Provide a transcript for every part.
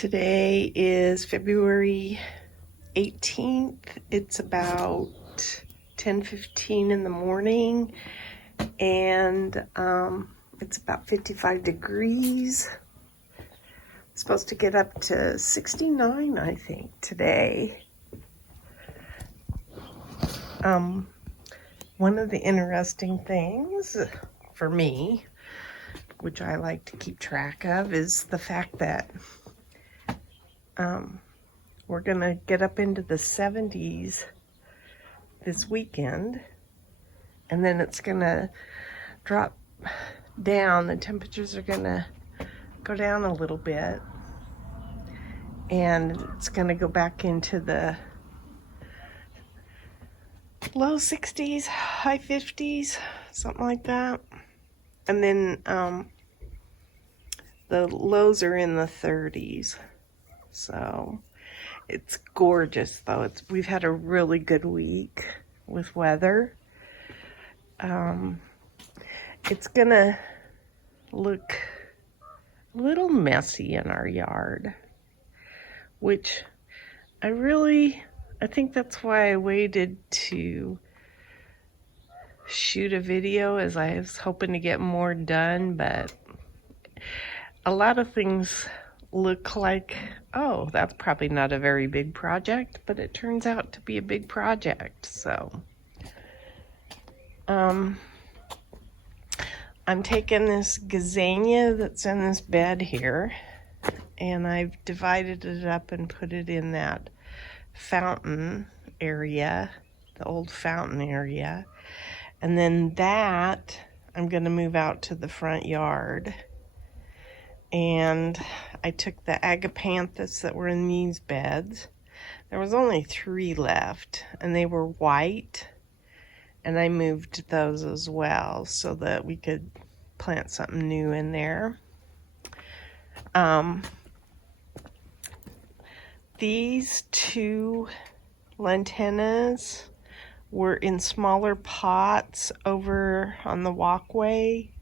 Today is February 18th. It's about 10:15 in the morning, and it's about 55 degrees. It's supposed to get up to 69, I think, today. One of the interesting things for me, which I like to keep track of, is the fact that we're gonna get up into the 70s this weekend, and then it's gonna drop down. The temperatures are gonna go down a little bit, and it's gonna go back into the low 60s, high 50s, something like that. And then the lows are in the 30s. So it's gorgeous, though. We've had a really good week with weather. It's gonna look a little messy in our yard, which I think that's why I waited to shoot a video, as I was hoping to get more done, but a lot of things look like, oh, that's probably not a very big project, but it turns out to be a big project. So I'm taking this gazania that's in this bed here, and I've divided it up and put it in that fountain area, the old fountain area. And then that I'm going to move out to the front yard. And I took the Agapanthus that were in these beds. There was only 3 left, and they were white. And I moved those as well so that we could plant something new in there. These 2 lantanas were in smaller pots over on the walkway,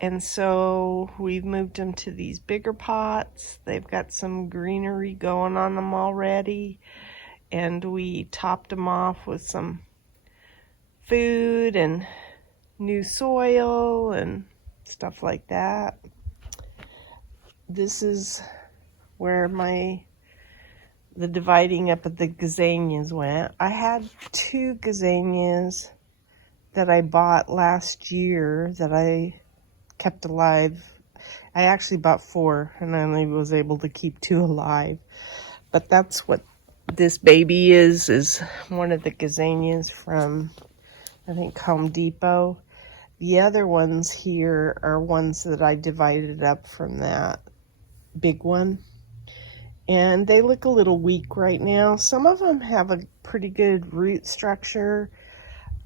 and so we've moved them to these bigger pots. They've got some greenery going on them already, and we topped them off with some food and new soil and stuff like that. This is where the dividing up of the gazanias went. I had 2 gazanias that I bought last year that I kept alive. I actually bought 4, and I only was able to keep 2 alive. But that's what this baby is one of the gazanias from, I think, Home Depot. The other ones here are ones that I divided up from that big one. And they look a little weak right now. Some of them have a pretty good root structure.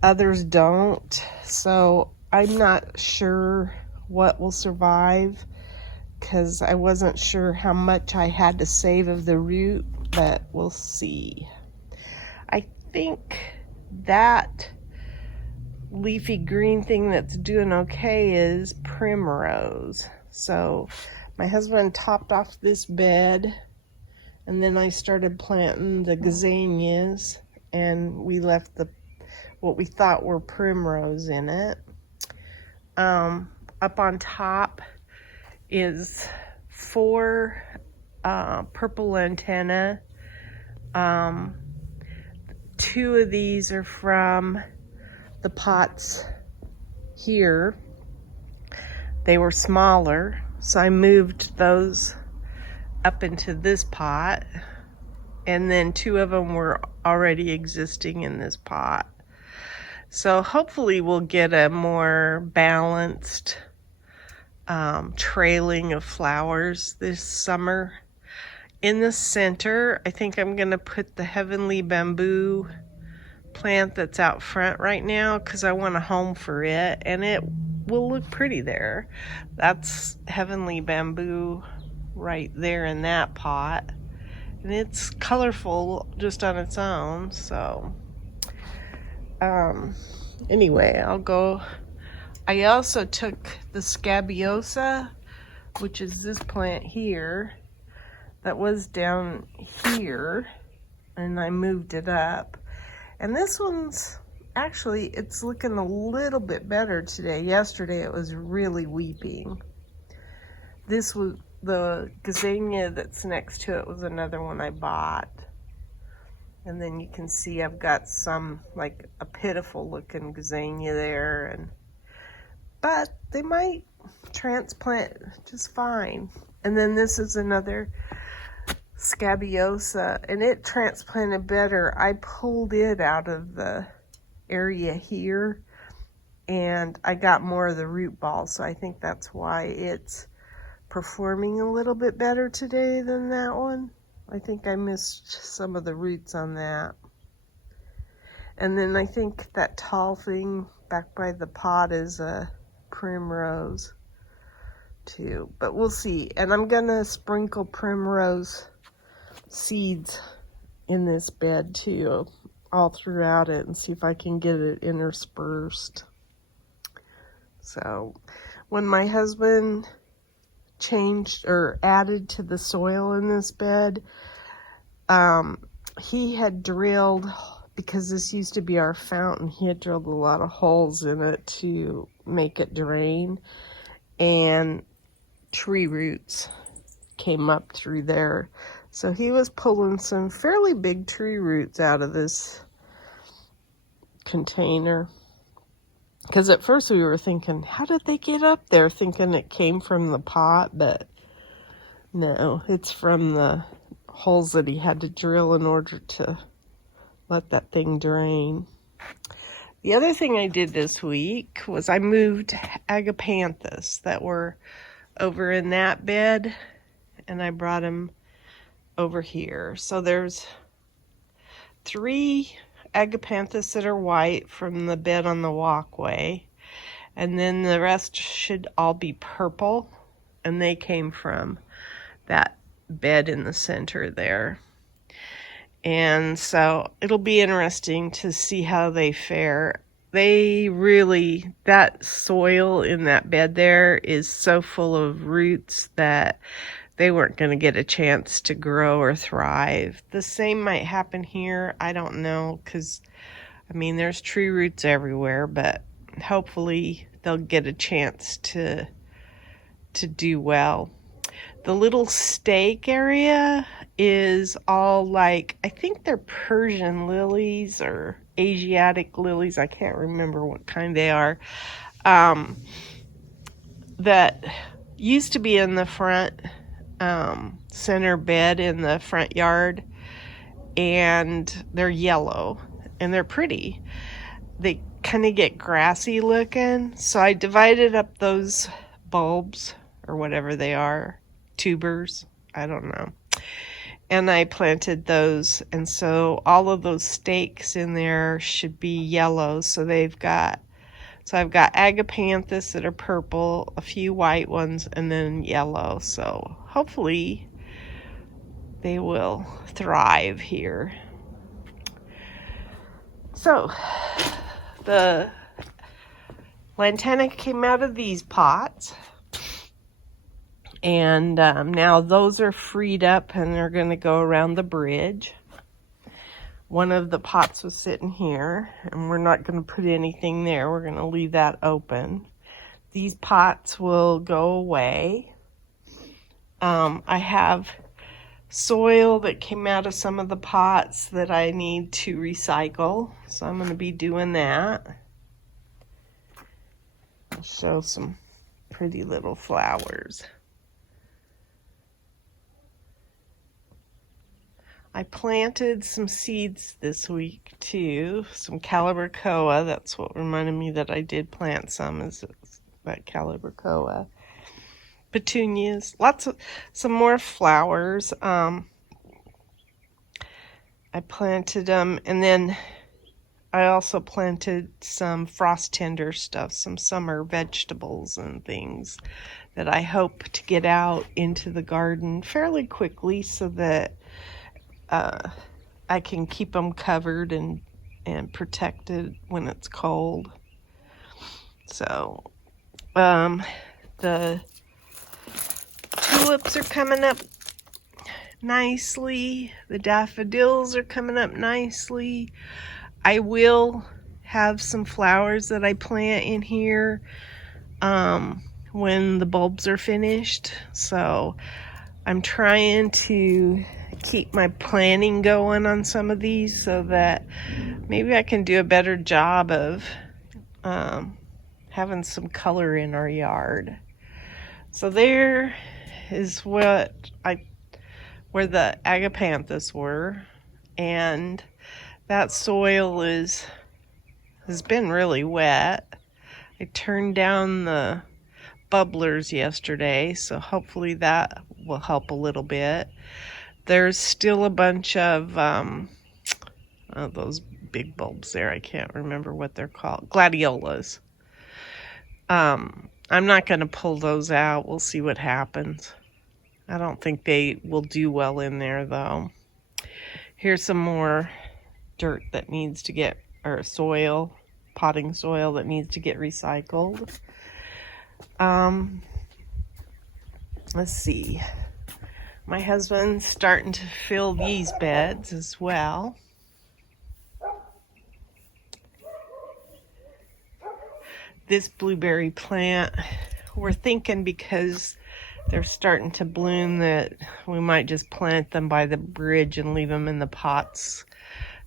Others don't. So I'm not sure what will survive, because I wasn't sure how much I had to save of the root, but we'll see. I think that leafy green thing that's doing okay is Primrose. So my husband topped off this bed, and then I started planting the gazanias, and we left what we thought were Primrose in it. Up on top is 4 purple lantana. 2 of these are from the pots here. They were smaller, so I moved those up into this pot, and then 2 of them were already existing in this pot. So hopefully we'll get a more balanced trailing of flowers this summer. In the center, I think I'm going to put the heavenly bamboo plant that's out front right now, because I want a home for it, and it will look pretty there. That's heavenly bamboo right there in that pot, and it's colorful just on its own. So anyway, I also took the scabiosa, which is this plant here, that was down here, and I moved it up. And this one's actually, it's looking a little bit better today. Yesterday it was really weeping. This was the gazania that's next to it was another one I bought. And then you can see I've got some, like a pitiful looking gazania there, but they might transplant just fine. And then this is another scabiosa, and it transplanted better. I pulled it out of the area here, and I got more of the root balls, so I think that's why it's performing a little bit better today than that one. I think I missed some of the roots on that. And then I think that tall thing back by the pot is a Primrose too, but we'll see. And I'm gonna sprinkle Primrose seeds in this bed too, all throughout it, and see if I can get it interspersed. So when my husband changed or added to the soil in this bed, he had drilled, because this used to be our fountain, he had drilled a lot of holes in it to make it drain, and tree roots came up through there. So he was pulling some fairly big tree roots out of this container. Because at first we were thinking, how did they get up there? Thinking it came from the pot, but no, it's from the holes that he had to drill in order to let that thing drain. The other thing I did this week was I moved Agapanthus that were over in that bed, and I brought them over here. So there's 3 Agapanthus that are white from the bed on the walkway, and then the rest should all be purple, and they came from that bed in the center there. And so it'll be interesting to see how they fare. They really, that soil in that bed there is so full of roots that they weren't going to get a chance to grow or thrive. The same might happen here. I don't know, because, I mean, there's tree roots everywhere, but hopefully they'll get a chance to do well. The little stake area is all like, I think they're Persian lilies or Asiatic lilies. I can't remember what kind they are. That used to be in the front center bed in the front yard, and they're yellow and they're pretty. They kind of get grassy looking, so I divided up those bulbs or whatever they are, tubers, I don't know, and I planted those, and so all of those stakes in there should be yellow. So I've got Agapanthus that are purple, a few white ones, and then yellow. So hopefully they will thrive here. So the lantana came out of these pots, and now those are freed up and they're going to go around the bridge. One of the pots was sitting here, and we're not going to put anything there. We're going to leave that open. These pots will go away. I have soil that came out of some of the pots that I need to recycle, so I'm going to be doing that. I'll show some pretty little flowers. I planted some seeds this week too, some Calibrachoa. That's what reminded me that I did plant some, is that Calibrachoa. Petunias, some more flowers. I planted them, and then I also planted some frost tender stuff, some summer vegetables and things that I hope to get out into the garden fairly quickly, so that I can keep them covered and protected when it's cold. So the tulips are coming up nicely. The daffodils are coming up nicely. I will have some flowers that I plant in here when the bulbs are finished. So I'm trying to keep my planning going on some of these so that maybe I can do a better job of having some color in our yard. So there is where the Agapanthus were, and that soil has been really wet. I turned down the bubblers yesterday, so hopefully that will help a little bit. There's still a bunch of those big bulbs there. I can't remember what they're called. Gladiolas. I'm not going to pull those out. We'll see what happens. I don't think they will do well in there, though. Here's some more dirt that needs to get, or soil, potting soil that needs to get recycled. Let's see. My husband's starting to fill these beds as well. This blueberry plant, we're thinking because they're starting to bloom that we might just plant them by the bridge and leave them in the pots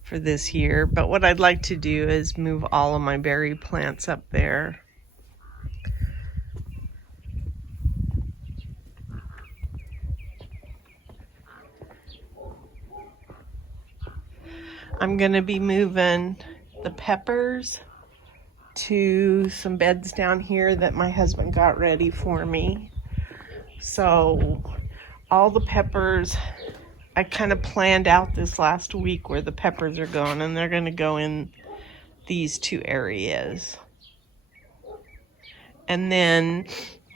for this year. But what I'd like to do is move all of my berry plants up there. I'm going to be moving the peppers to some beds down here that my husband got ready for me. So all the peppers, I kind of planned out this last week where the peppers are going, and they're going to go in these two areas. And then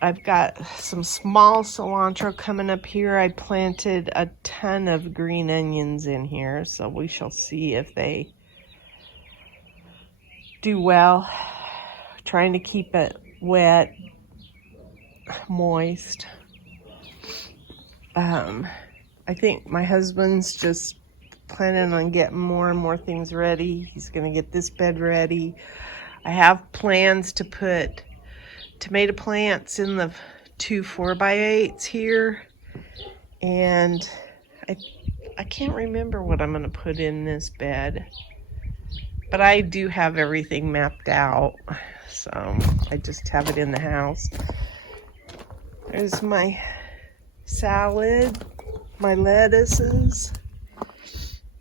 I've got some small cilantro coming up here. I planted a ton of green onions in here, so we shall see if they do well. Trying to keep it wet, moist. I think my husband's just planning on getting more and more things ready. He's going to get this bed ready. I have plans to put tomato plants in the 2 4x8s here, and I can't remember what I'm going to put in this bed, but I do have everything mapped out, so I just have it in the house. There's my salad, my lettuces,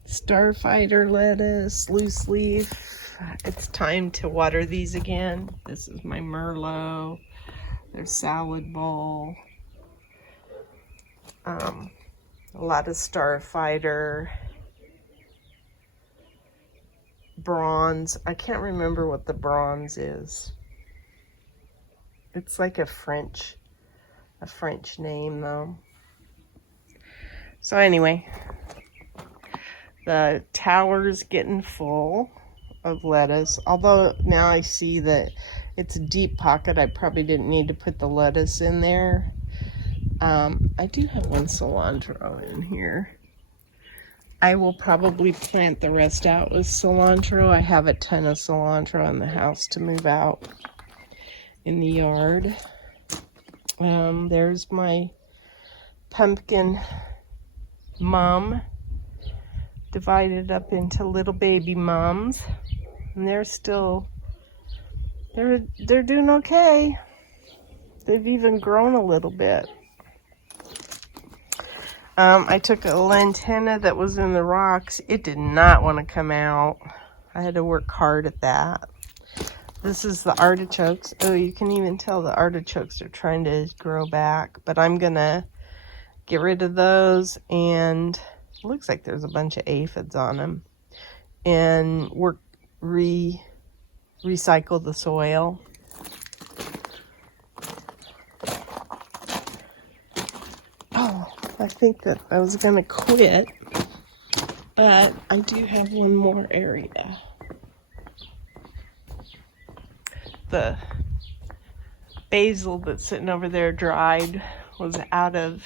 starfighter lettuce, loose leaf. It's time to water these again. This is my Merlot. There's salad bowl. A lot of starfighter. Bronze. I can't remember what the bronze is. It's like a French name though. So anyway, the tower's getting full of lettuce. Although now I see that it's a deep pocket, I probably didn't need to put the lettuce in there. I do have one cilantro in here. I will probably plant the rest out with cilantro. I have a ton of cilantro in the house to move out in the yard. There's my pumpkin mum, divided up into little baby mums, and they're doing okay. They've even grown a little bit. I took a lantana that was in the rocks. It did not want to come out. I had to work hard at that. This is the artichokes. Oh, you can even tell the artichokes are trying to grow back, but I'm gonna get rid of those, and it looks like there's a bunch of aphids on them, and recycle the soil. Oh, I think that I was gonna quit, but I do have one more area. The basil that's sitting over there dried was out of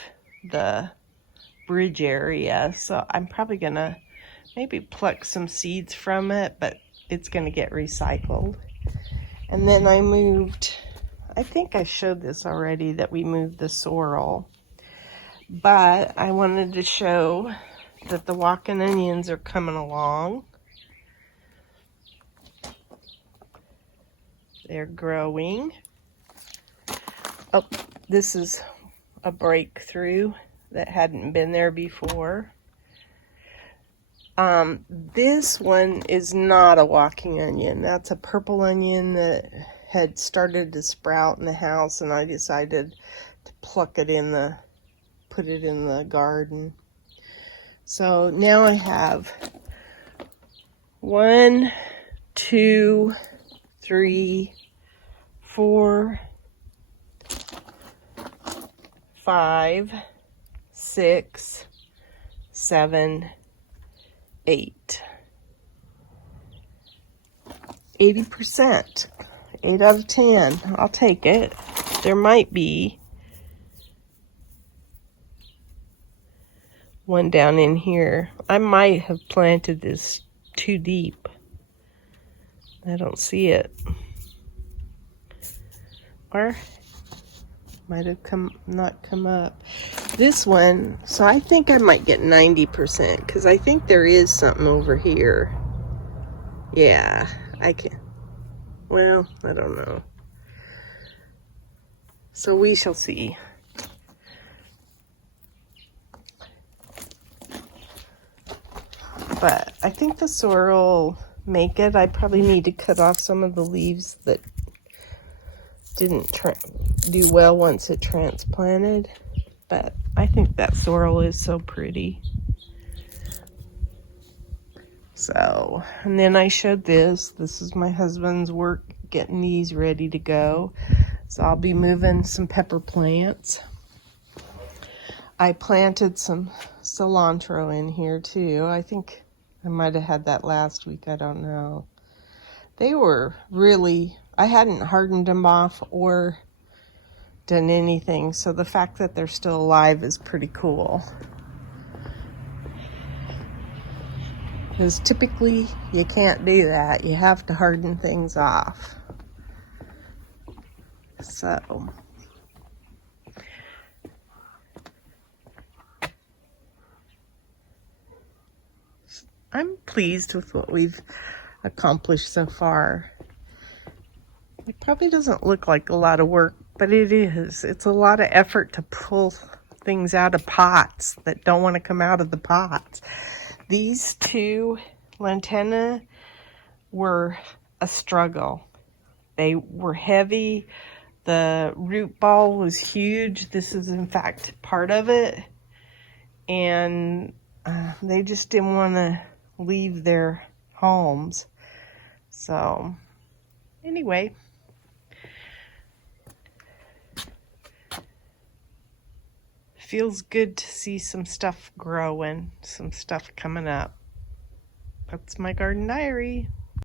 the bridge area, so I'm probably gonna maybe pluck some seeds from it, but it's gonna get recycled. And then I moved, I think I showed this already, that we moved the sorrel, but I wanted to show that the walking onions are coming along. They're growing. Oh, this is a breakthrough that hadn't been there before. This one is not a walking onion. That's a purple onion that had started to sprout in the house, and I decided to pluck it in the, put it in the garden. So now I have 1, 2, 3, 4, 5, 6, 7, 8. 80%. 8 out of 10. I'll take it. There might be one down in here. I might have planted this too deep. I don't see it. Or might have not come up. This one, so I think I might get 90% because I think there is something over here. Yeah, I can. Well, I don't know. So we shall see. But I think the sorrel will make it. I probably need to cut off some of the leaves that didn't do well once it transplanted. But I think that sorrel is so pretty. So, and then I showed this. This is my husband's work getting these ready to go. So I'll be moving some pepper plants. I planted some cilantro in here too. I think I might have had that last week. I don't know. They were really, I hadn't hardened them off or done anything. So the fact that they're still alive is pretty cool. Because typically you can't do that. You have to harden things off. So I'm pleased with what we've accomplished so far. It probably doesn't look like a lot of work, but it is. It's a lot of effort to pull things out of pots that don't want to come out of the pots. These 2 lantana were a struggle. They were heavy. The root ball was huge. This is in fact part of it. And they just didn't want to leave their homes. So anyway, feels good to see some stuff growing, some stuff coming up. That's my garden diary.